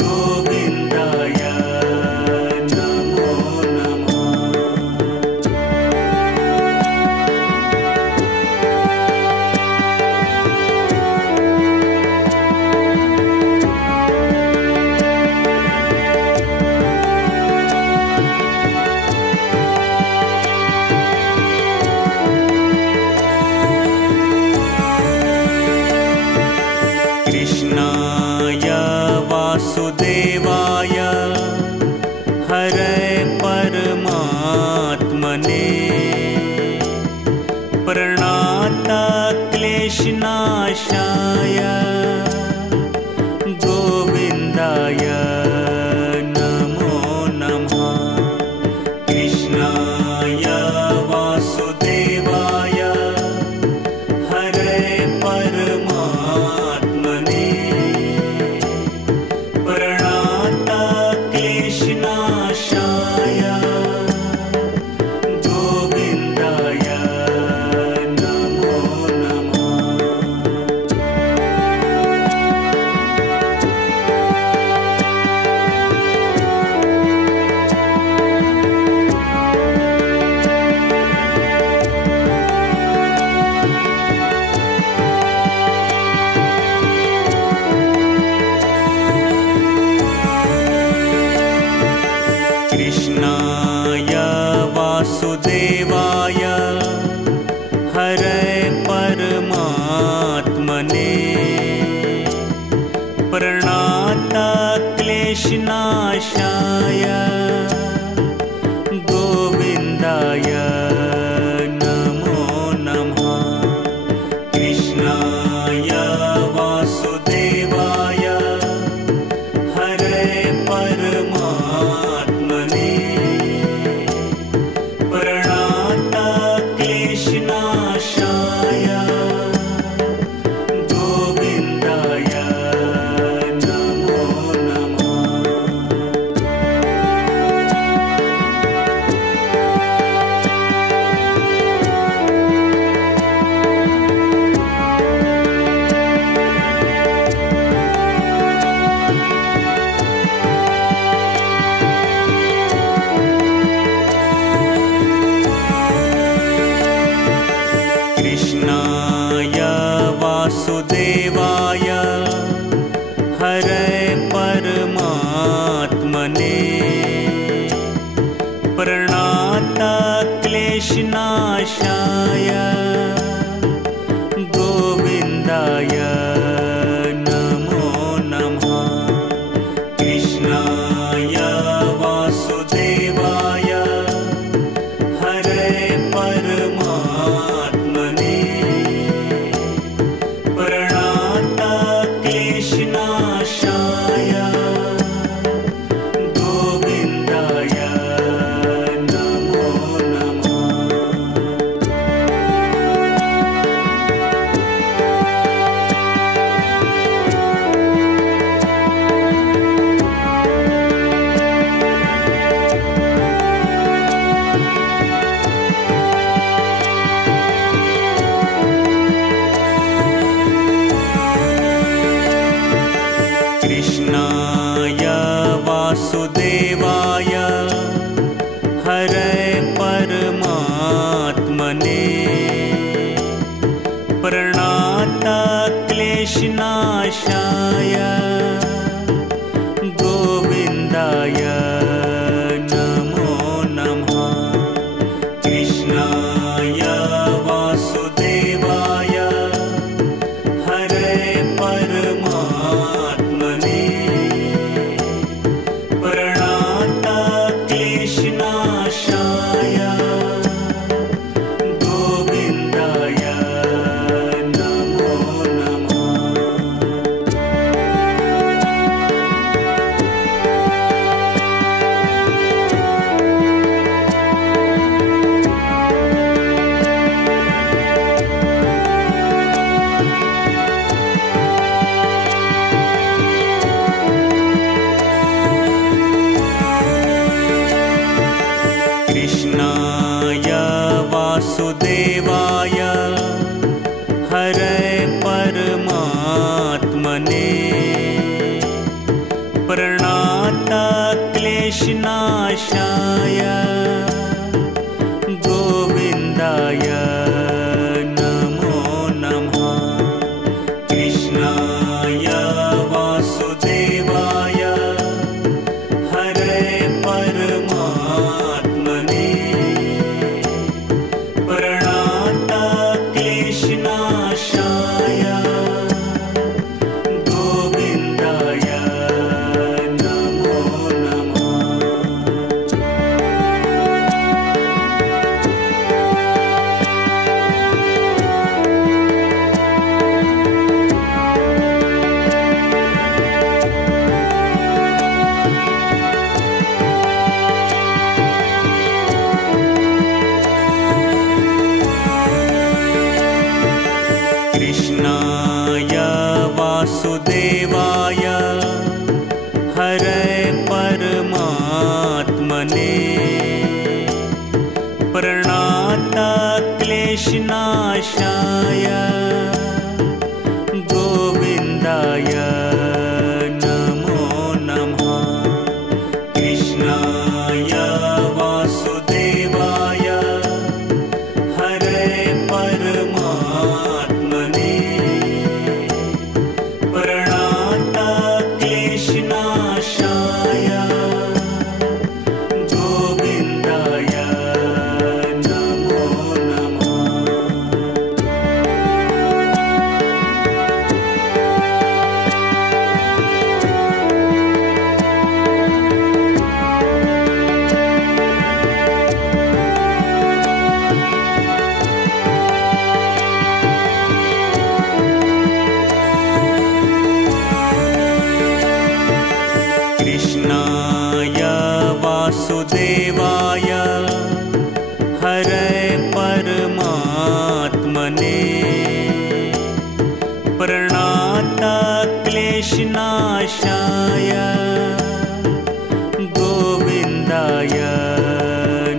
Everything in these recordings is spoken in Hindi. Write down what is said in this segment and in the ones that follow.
गोविन्दाय नमो कृष्णाय वासुदेवाय हरे परमात्मने प्रणतक्लेशनाशाय गोविन्दाय नमो नमः। कृष्णाय वासुदेवाय हरे परमात्मने प्रणतक्लेशनाशाय गोविन्दाय नमो नमः। कृष्णाय वासुदेवाय हरे परमात्मने प्रणतक्लेशनाशाय गोविन्दाय नमो नमः। कृष्णाय वासुदेवाय हरे परमात्मने प्रणतक्लेशनाशाय गोविन्दाय नमो नमः। कृष्णाय वासुदेवाय हरे परमात्मने प्रणतक्लेशनाशाय गोविन्दाय नमो नमः। कृष्णाय वासुदेवाय हरे परमात्मने प्रणतक्लेशनाशाय गोविन्दाय नमो नमः। कृष्णाय वासुदेवाय हरे परमात्मने प्रणतक्लेशनाशाय गोविन्दाय नमो नमः। कृष्णाय वासुदेवाय हरे परमात्मने प्रणतक्लेशनाशाय गोविन्दाय नमो नमः। प्रणाता क्लेशनाशाय गोविन्दाय नमो नमः। कृष्णाय वासुदेवाय हरे परमात्मने प्रणाता क्लेशनाशाय गोविन्दाय नमो नमः। कृष्णाय वासुदेवाय हरे परमात्मने प्रणाता क्लेशनाशाय गोविन्दाय नमो नमः। कृष्णाय वासुदेवाय हरे परमात्मने प्रणाता क्लेशनाशाय गोविन्दाय नमो नमः। कृष्णाय वासुदेवाय हरे परमात्मने प्रणाता क्लेशनाशाय गोविन्दाय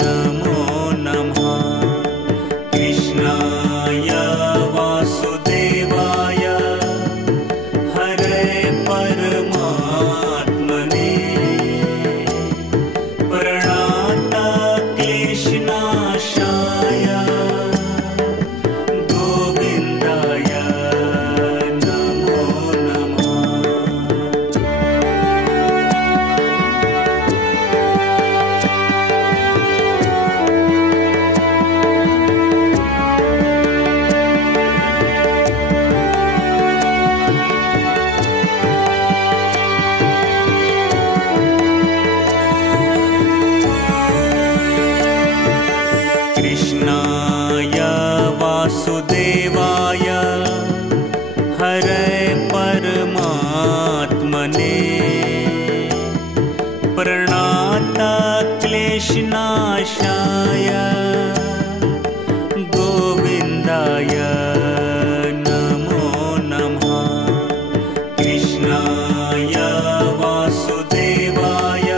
नमो नमः। कृष्णाय वासुदेवाय हरे परमात्मने प्रणाता क्लेशनाशाय गोविन्दाय नमो नमः। कृष्णाय वासुदेवाय हरे परमात्मने प्रणाता क्लेशनाशाय गोविन्दाय नमो नमः। कृष्णाय वासुदेवाय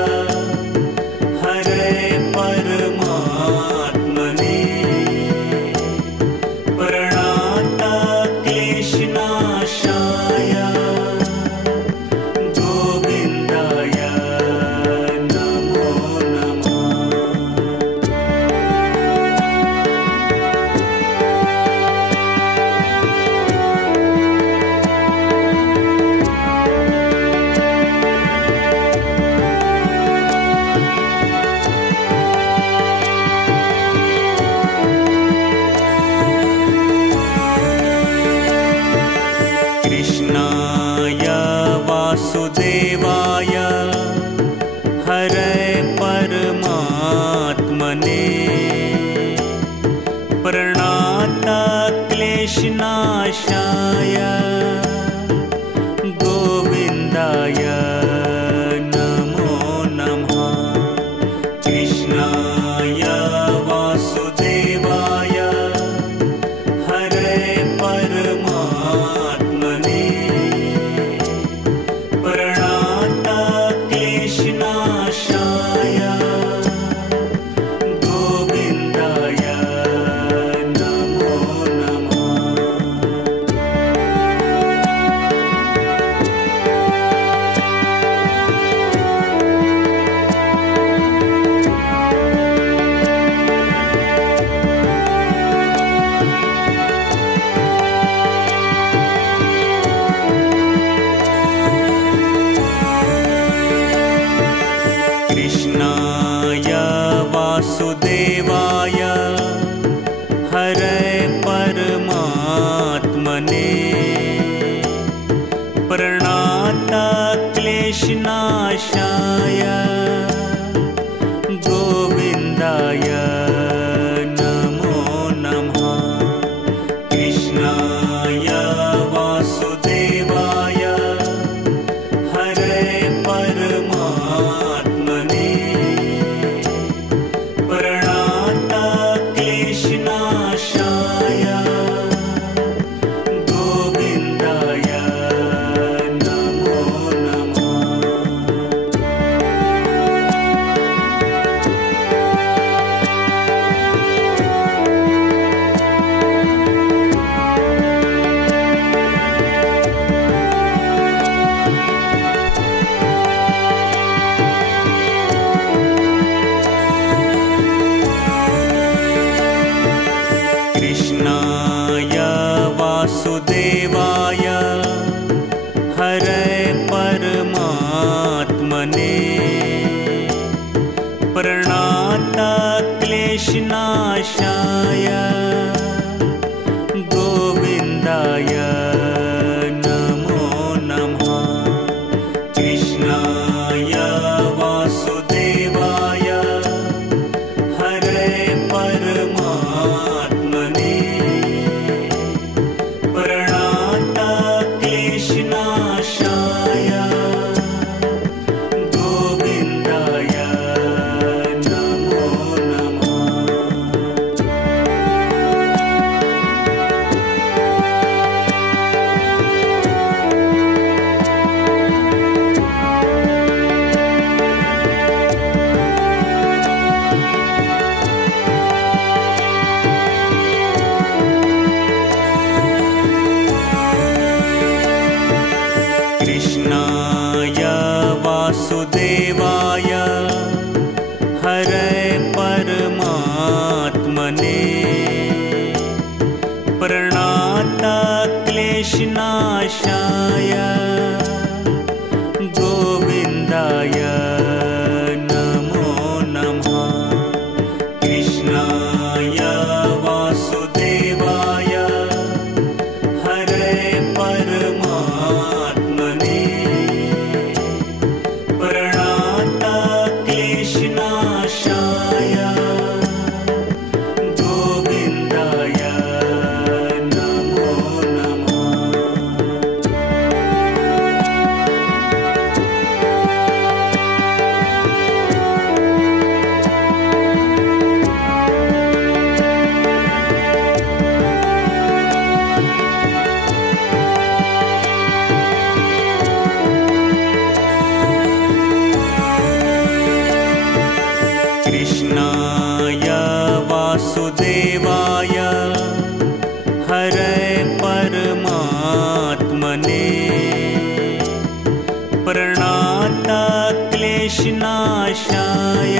हरे परमात्मने प्रणाता क्लेशनाशाय गोविन्दाय नमो नमः। कृष्णाय वासुदेवाय हरे परमात्मने प्रणाता क्लेशनाशाय गोविन्दाय नमो नमः। कृष्णाय वासुदेवाय हरे परमात्मने प्रणाता प्रणाता क्लेशनाशाय गोविन्दाय नमो नमः। कृष्णाय वासुदेवाय हरे परमात्मने प्रणाता क्लेशनाशाय गोविन्दाय नमो नमः। कृष्णाय वासुदेवाय हरे परमात्मने प्रणाता क्लेशनाशाय गोविन्दाय नमो नमः। कृष्णाय वासुदेवाय हरे परमात्मने प्रणाता क्लेशनाशाय गोविन्दाय नमो नमः। कृष्णाय वासुदेवाय हरे परमात्मने प्रणाता क्लेशनाशाय गोविन्दाय नमो नमः। कृष्णाय वासुदेवाय हरे परमात्मने प्रणाता क्लेशनाशाय गोविन्दाय नमो नमः। कृष्णाय वासुदेवाय हरे परमात्मने प्रणाता क्लेशनाशाय